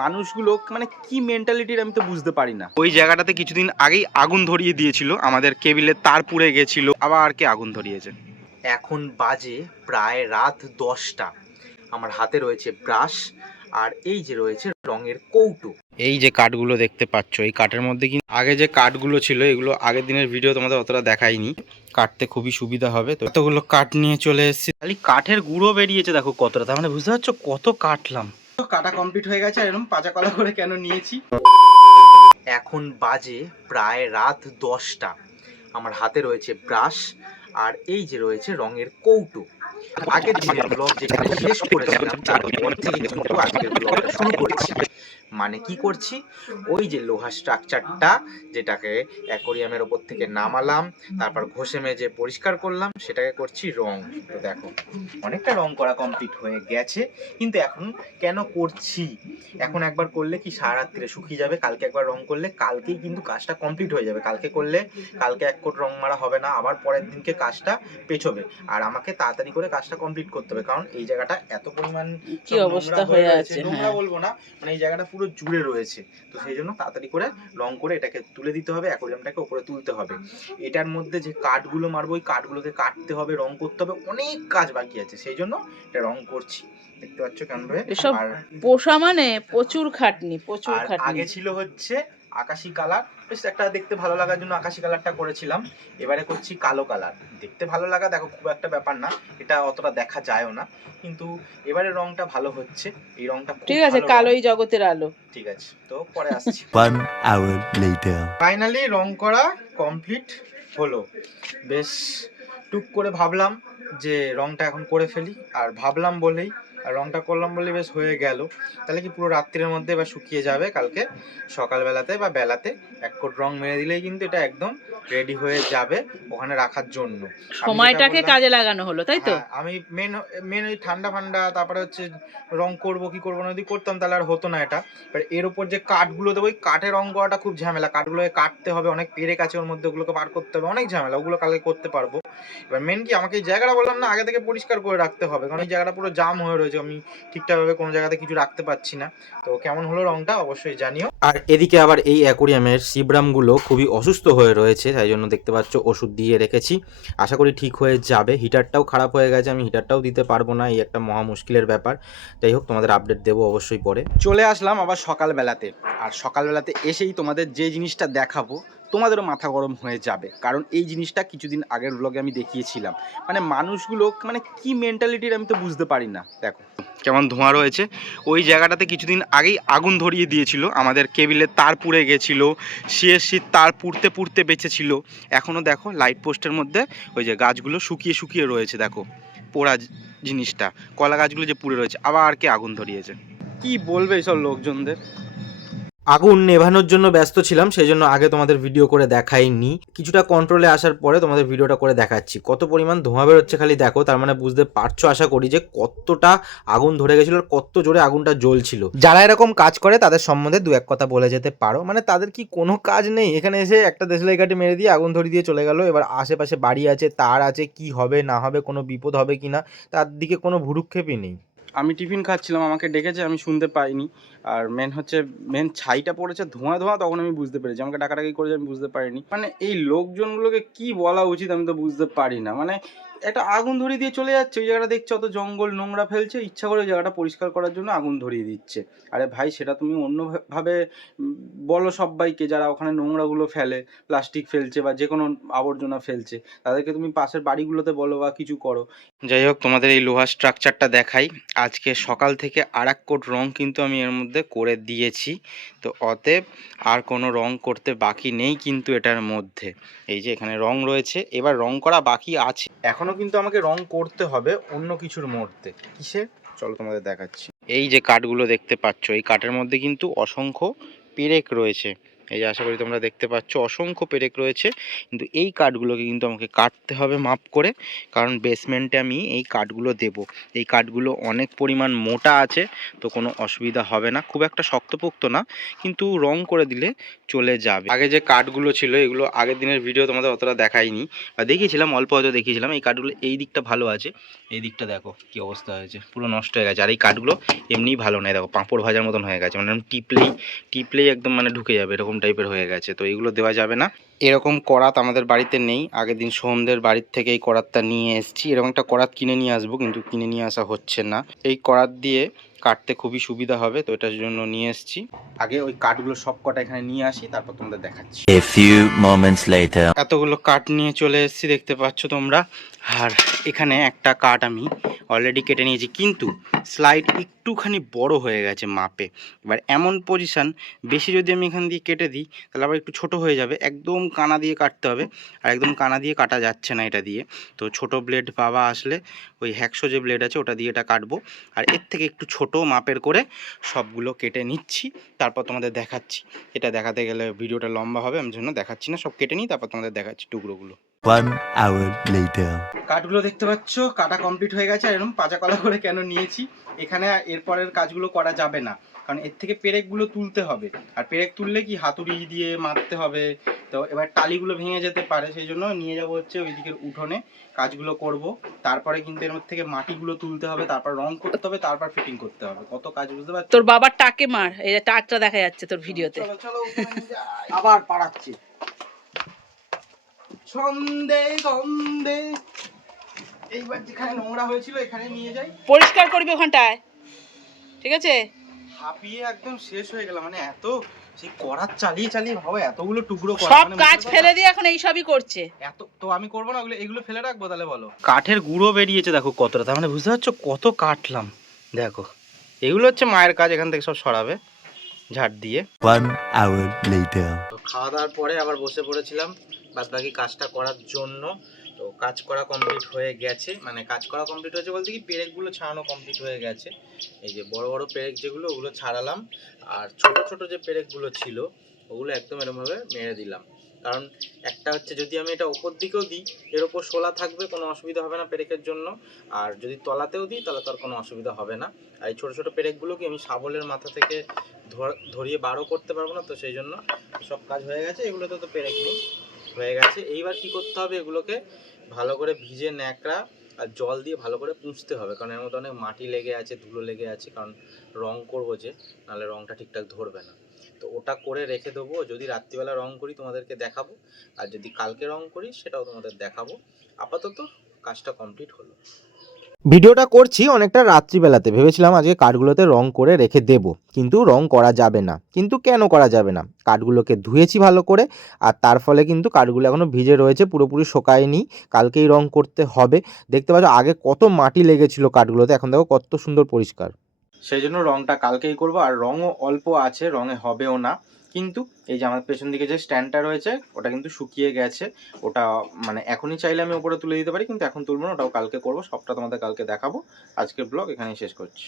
মানুষগুলো মানে কি মেন্টালিটির আমি তো বুঝতে পারি না। ওই জায়গাটাতে কিছুদিন আগেই আগুন ধরিয়ে দিয়েছিল, আমাদের কেবিলের তার পুড়ে গেছিল, আবার কে আগুন ধরিয়েছে। এখন বাজে প্রায় রাত 10টা। আমার হাতে রয়েছে ব্রাশ আর এই যে রয়েছে রঙের কৌটো। এই যে কাঠগুলো দেখতে পাচ্ছ, এই কাঠের মধ্যে কিন্তু আগে যে কাঠগুলো ছিল এগুলো আগের দিনের ভিডিও তোমাদের অতটা দেখাইনি, কাটতে খুবই সুবিধা হবে। তো এতগুলো কাঠ নিয়ে চলে এসেছি, খালি কাঠের গুঁড়ো বেরিয়েছে দেখো কতটা, তার মানে বুঝতে পারছো কত কাটলাম। কাটা কমপ্লিট হয়ে গেছে, এরকম পাঁচা কলা করে কেন নিয়েছি। এখন বাজে প্রায় রাত 10টা। আমার হাতে রয়েছে ব্রাশ আর এই যে রয়েছে রঙের কৌটো। আগের দিনের ব্লগ যেখানে শেষ করেছিলাম তারপর থেকে কিন্তু আজকের ব্লগটা শুরু করেছি। মানে কি করছি, ওই যে লোহা স্ট্রাকচারটা যেটাকে অ্যাকোরিয়ামের ওপর থেকে নামালাম, তারপর ঘষে মেজে পরিষ্কার করলাম, সেটাকে করছি রং। তো দেখো অনেকটা রং করা কমপ্লিট হয়ে গেছে, কিন্তু এখন কেন করছি, এখন একবার করলে কি সারা রাত্রে শুকিয়ে যাবে, কালকে একবার রং করলে কালকেই কিন্তু কাজটা কমপ্লিট হয়ে যাবে। কালকে করলে কালকে এক কোট রং মারা হবে না, আবার পরের দিনকে কাজটা পেছবে। আর আমাকে তাড়াতাড়ি করে কাজটা কমপ্লিট করতে হবে, কারণ এই জায়গাটা এত পরিমাণ কি অবস্থা হয়ে আছে, নোংরা বলবো না, মানে এই জায়গাটা পুরো জুড়ে রয়েছে। তো সেই জন্য তাড়াতাড়ি করে রং করে এটাকে তুলে দিতে হবে, অ্যাকোরিয়ামটাকে উপরে তুলতে হবে। এটার মধ্যে যে কাঠগুলো মারবো ওই কাঠগুলোকে কাটতে হবে, রং করতে হবে, অনেক কাজ বাকি আছে, সেই জন্য এটা রং করছি। দেখতে পাচ্ছ কেমন ভাবে। এসব পোষা মানে প্রচুর খাটনি, প্রচুর খাটনি। আগে ছিল হচ্ছে আকাশি কালার, বেশ একটা দেখতে ভালো লাগার জন্য আকাশি কালারটা করেছিলাম। এবারে করছি কালো কালার। দেখতে ভালো লাগা দেখো খুব একটা ব্যাপার না, এটা অতটা দেখা যায়ও না, কিন্তু এবারে রংটা ভালো হচ্ছে। এই রংটা ঠিক আছে, কালোই জগতের আলো। ঠিক আছে, তো পরে আসছি। 1 hour later. ফাইনালি রং করা কমপ্লিট হলো। বেশ টুক করে ভাবলাম যে রংটা এখন করে ফেলি, আর ভাবলাম বলেই আর রংটা করলাম বলে বেশ হয়ে গেল। তাহলে কি পুরো রাত্রির মধ্যে এবার শুকিয়ে যাবে, কালকে সকালবেলাতে বা বেলাতে এক কোট রং মেরে দিলেই কিন্তু এটা একদম রেডি হয়ে যাবে ওখানে রাখার জন্য। সময়টাকে কাজে লাগানো হলো, তাই তো? আমি মেন ওই ঠান্ডা ফান্ডা তারপরে হচ্ছে রং করব কি করবো না, যদি করতাম তাহলে আর হতো না এটা। এবার এর উপর যে কাঠগুলো দেবো, ওই কাঠে রং করাটা খুব ঝামেলা, কাঠগুলোকে কাটতে হবে, অনেক পেরেক আছে ওর মধ্যে, ওগুলোকে বার করতে হবে, অনেক ঝামেলা, ওগুলো কালকে করতে পারবো। এবার মেন কি আমাকে এই জায়গাটা বললাম না আগে থেকে পরিষ্কার করে রাখতে হবে, কারণ এই জায়গাটা পুরো জাম হয়ে রয়েছে, আমি ঠিকঠাকভাবে কোনো জায়গাতে কিছু রাখতে পারছি না। তো কেমন হলো রংটা অবশ্যই জানিও। আর এদিকে আবার এই অ্যাকোরিয়ামের সিবরামগুলো খুবই অসুস্থ হয়ে রয়েছে, তাই জন্য দেখতে পাচ্ছ ওষুধ দিয়ে রেখেছি, আশা করি ঠিক হয়ে যাবে। হিটারটাও খারাপ হয়ে গেছে, আমি হিটারটাও দিতে পারবো না, এই একটা মহা মুশকিলের ব্যাপার। যাই হোক, তোমাদের আপডেট দেবো অবশ্যই পরে। চলে আসলাম আবার সকালবেলাতে, আর সকালবেলাতে এসেই তোমাদের যে জিনিসটা দেখাবো তোমাদেরও মাথা গরম হয়ে যাবে, কারণ এই জিনিসটা কিছুদিন আগের ব্লগে আমি দেখিয়েছিলাম। মানে মানুষগুলো মানে কি মেন্টালিটির আমি তো বুঝতে পারি না। দেখো কেমন ধোঁয়া রয়েছে, ওই জায়গাটাতে কিছুদিন আগেই আগুন ধরিয়ে দিয়েছিল, আমাদের কেবিলের তার পুড়ে গেছিলো, সিএসসির তার পুড়তে পুড়তে বেঁচেছিল। এখনও দেখো লাইট পোস্টের মধ্যে ওই যে গাছগুলো শুকিয়ে শুকিয়ে রয়েছে, দেখো পোড়া জিনিসটা, কলা গাছগুলো যে পুড়ে রয়েছে, আবার কে আগুন ধরিয়েছে। কি বলবে এইসব লোকজনদের। আগুন নেভানোর জন্য ব্যস্ত ছিলাম, সেই জন্য আগে তোমাদের ভিডিও করে দেখাইনি, কিছুটা কন্ট্রোলে আসার পরে তোমাদের ভিডিওটা করে দেখাচ্ছি। কত পরিমাণ ধোঁয়া বেরোচ্ছে খালি দেখো, তার মানে বুঝতে পারছো আশা করি যে কতটা আগুন ধরে গেছিল আর কত জোরে আগুনটা জ্বলছিল। যারা এরকম কাজ করে তাদের সম্বন্ধে দু এক কথা বলে যেতে পারো, মানে তাদের কি কোনো কাজ নেই, এখানে এসে একটা দেশলাই কাঠি মেরে দিয়ে আগুন ধরিয়ে দিয়ে চলে গেল। এবার আশেপাশে বাড়ি আছে, তার আছে, কি হবে না হবে, কোনো বিপদ হবে কিনা তার দিকে কোনো ভুরুক্ষেপই নেই। আমি টিফিন খাচ্ছিলাম, আমাকে ডেকেছে, আমি শুনতে পাইনি। আর মেন ছাইটা পড়েছে ধোঁয়া ধোঁয়া, তখন আমি বুঝতে পেরেছি, আমাকে ডাকাডাকি করেছে আমি বুঝতে পারিনি। মানে এই লোকজনগুলোকে কি বলা উচিত আমি তো বুঝতে পারি না। মানে একটা আগুন ধরিয়ে দিয়ে চলে যাচ্ছে, ওই জায়গাটা দেখছে অত জঙ্গল নোংরা ফেলছে, ইচ্ছা করে ওই জায়গাটা পরিষ্কার করার জন্য আগুন ধরিয়ে দিচ্ছে। আরে ভাই সেটা তুমি অন্যভাবে বলো সবাইকে, যারা ওখানে নোংরাগুলো ফেলে, প্লাস্টিক ফেলছে বা যে কোনো আবর্জনা ফেলছে, তাদেরকে তুমি পাশের বাড়িগুলোতে বলো বা কিছু করো। যাই হোক, তোমাদের এই লোহার স্ট্রাকচারটা দেখাই। আজকে সকাল থেকে আর এক কোট রং কিন্তু আমি এর মধ্যে করে দিয়েছি, তো অতএব আর কোনো রং করতে বাকি নেই কিন্তু এটার মধ্যে। এই যে এখানে রং রয়েছে, এবার রং করা বাকি আছে, এখনও কিন্তু আমাকে রং করতে হবে অন্য কিছুর মধ্যে। কিসে চলো তোমাদের দেখাচ্ছি। এই যে কাঠগুলো দেখতে পাচ্ছ, এই কাঠের মধ্যে কিন্তু অসংখ্য পেরেক রয়েছে, এই যে আশা করি তোমরা দেখতে পাচ্ছ অসংখ্য পেরেক রয়েছে, কিন্তু এই কাঠগুলোকে কিন্তু আমাকে কাটতে হবে মাপ করে, কারণ বেসমেন্টে আমি এই কাঠগুলো দেব। এই কাঠগুলো অনেক পরিমাণ মোটা আছে, তো কোনো অসুবিধা হবে না, খুব একটা শক্তপোক্ত না, কিন্তু রং করে দিলে চলে যাবে। আগে যে কাঠগুলো ছিল এগুলো আগের দিনের ভিডিও তোমাদের অতটা দেখাইনি, বা দেখিয়েছিলাম অল্প হয়তো দেখিয়েছিলাম। এই কাঠগুলো এই দিকটা ভালো আছে, এই দিকটা দেখো কি অবস্থা হয়েছে, পুরো নষ্ট হয়ে গেছে। আর এই কাঠগুলো এমনিই ভালো নয়, দেখো পাঁপড় ভাজার মতন হয়ে গেছে, মানে টিপলেই একদম মানে ঢুকে যাবে এরকম টাইপের হয়ে গেছে। তো এইগুলো দেওয়া যাবে না। এরকম করাত আমাদের বাড়িতে নেই, আগের দিন সোহমদের বাড়ির থেকে এই করাতটা নিয়ে এসেছি। এরকম একটা করাত কিনে নিয়ে আসবো, কিন্তু কিনে নিয়ে আসা হচ্ছে না। এই করাত দিয়ে কাটতে খুবই সুবিধা হবে, তো এটার জন্য নিয়ে এসেছি। আগে ওই কাঠগুলো সব কটা এখানে নিয়ে আসি, তারপর তোমাদের দেখাচ্ছি। A few moments later. এতগুলো কাঠ নিয়ে চলে এসেছি, দেখতে পাচ্ছ তোমরা। আর এখানে একটা কাঠ আমি অলরেডি কেটে নিয়েছি, কিন্তু স্লাইড একটুখানি বড় হয়ে গেছে মাপে। এবার এমন পজিশান, বেশি যদি আমি এখান দিয়ে কেটে দিই তাহলে আবার একটু ছোট হয়ে যাবে, একদম কানা দিয়ে কাটতে হবে। আর একদম কানা দিয়ে কাটা যাচ্ছে না এটা দিয়ে, তো ছোট ব্লেড বাবা আসলে ওই হ্যাকশো যে ব্লেড আছে ওটা দিয়ে এটা কাটবো। আর এর থেকে একটু ছোট মাপের করে সবগুলো কেটে নিচ্ছি, তারপর তোমাদের দেখাচ্ছি। এটা দেখাতে গেলে ভিডিওটা লম্বা হবে, আমি জন্য দেখাচ্ছি না, সব কেটে নিই তারপর তোমাদের দেখাচ্ছি টুকরোগুলো। 1 hour later. কাঠগুলো দেখতে পাচ্ছ কাটা কমপ্লিট হয়ে গেছে। আর এরকম পাজা কলা করে কেন নিয়েছি, এখানে এরপরের কাজগুলো করা যাবে না, কারণ এর থেকে পেরেকগুলো তুলতে হবে। আর পেরেক তুললে কি হাতুড়ি দিয়ে মারতে হবে, তো এবার টালিগুলো ভেঙে যেতে পারে, সেই জন্য নিয়ে যাবো হচ্ছে ওই দিকের উঠোনে, কাজগুলো করব। তারপরে কিন্তু এর মধ্যে থেকে মাটিগুলো তুলতে হবে, তারপর রং করতে হবে, তারপর ফিটিং করতে হবে, কত কাজ বুঝতে পারছো। তোর বাবার টাকে মার, এই যে টাকটা দেখা যাচ্ছে তোর ভিডিওতে। চলো চলো উঠোনে যাই। আবার পাড়াচ্ছি সন্ধে সন্ধে। এইবার যেখানে নোংরা হয়েছিল এখানে নিয়ে যাই, পরিষ্কার করবি ওখানটায়, ঠিক আছে? হাঁপিয়ে একদম শেষ হয়ে গেলাম, মানে এত সেই করাত চালিয়ে চালিয়ে ভাবো এতগুলো টুকরো করা, সব মানে কাজ বুঝতে ফেলে পারছো? দিয়ে এখন এই সবই করছে। এত তো আমি করবো না, এগুলো ফেলে রাখবো তাহলে বলো। কাঠের গুঁড়ো বেরিয়েছে দেখো কতটা, তার মানে বুঝতে পারছো কত কাটলাম। দেখো এগুলো হচ্ছে মায়ের কাজ, এখান থেকে সব সরাবে ঝাড় দিয়ে। 1 hour later. তো খাওয়া দাওয়ার পরে আবার বসে পড়েছিলাম বাদ বাকি কাজটা করার জন্য। তো কাজ করা কমপ্লিট হয়ে গেছে, মানে কাজ করা কমপ্লিট হয়েছে বলতে কি পেরেকগুলো ছাড়ানো কমপ্লিট হয়ে গেছে। এই যে বড় বড় পেরেক যেগুলো ওগুলো ছাড়ালাম, আর ছোট ছোট যে পেরেকগুলো ছিল ওগুলো একদম এরকমভাবে মেরে দিলাম। কারণ একটা হচ্ছে যদি আমি এটা ওপর দিকেও দিই এর ওপর শোলা থাকবে, কোনো অসুবিধা হবে না পেরেকের জন্য। আর যদি তলাতেও দিই তাহলে তো আর কোনো অসুবিধা হবে না। আর এই ছোটো ছোটো পেরেকগুলোকে আমি শাবলের মাথা থেকে ধরিয়ে বারও করতে পারবো না, তো সেই জন্য সব কাজ হয়ে গেছে। এগুলোতে তো পেরেক নেই, হয়ে গেছে। এইবার কি করতে হবে, এগুলোকে ভালো করে ভিজে ন্যাকড়া আর জল দিয়ে ভালো করে পুঁছতে হবে, কারণ এর মধ্যে অনেক মাটি লেগে আছে, ধুলো লেগে আছে, কারণ রং করবো যে, নাহলে রংটা ঠিকঠাক ধরবে না। তো ওটা করে রেখে দেবো, যদি রাত্রিবেলা রং করি তোমাদেরকে দেখাবো, আর যদি কালকে রং করি সেটাও তোমাদের দেখাবো। আপাতত কাজটা কমপ্লিট হলো। ভিডিওটা করছি অনেকটা রাত্রিবেলাতে, ভেবেছিলাম আজকে কাঠগুলোতে রং করে রেখে দেব, কিন্তু রং করা যাবে না। কিন্তু কেন করা যাবে না, কাঠগুলোকে ধুয়েছি ভালো করে, আর তার ফলে কিন্তু কাঠগুলো এখনও ভিজে রয়েছে, পুরোপুরি শোকায়নি, কালকেই রং করতে হবে। দেখতে পাচ্ছ আগে কত মাটি লেগেছিল কাঠগুলোতে, এখন দেখো কত সুন্দর পরিষ্কার। সেই জন্য রংটা কালকেই করব, আর রঙও অল্প আছে, রঙে হবেও না। কিন্তু এই যে আমার পেছন দিকে যে স্ট্যান্ডটা রয়েছে ওটা কিন্তু শুকিয়ে গেছে, ওটা মানে এখনই চাইলে আমি উপরে তুলে দিতে পারি, কিন্তু এখন তুলবো না, ওটাও কালকে করব। সবটা তোমাদের কালকে দেখাবো। আজকের ব্লগ এখানেই শেষ করছি।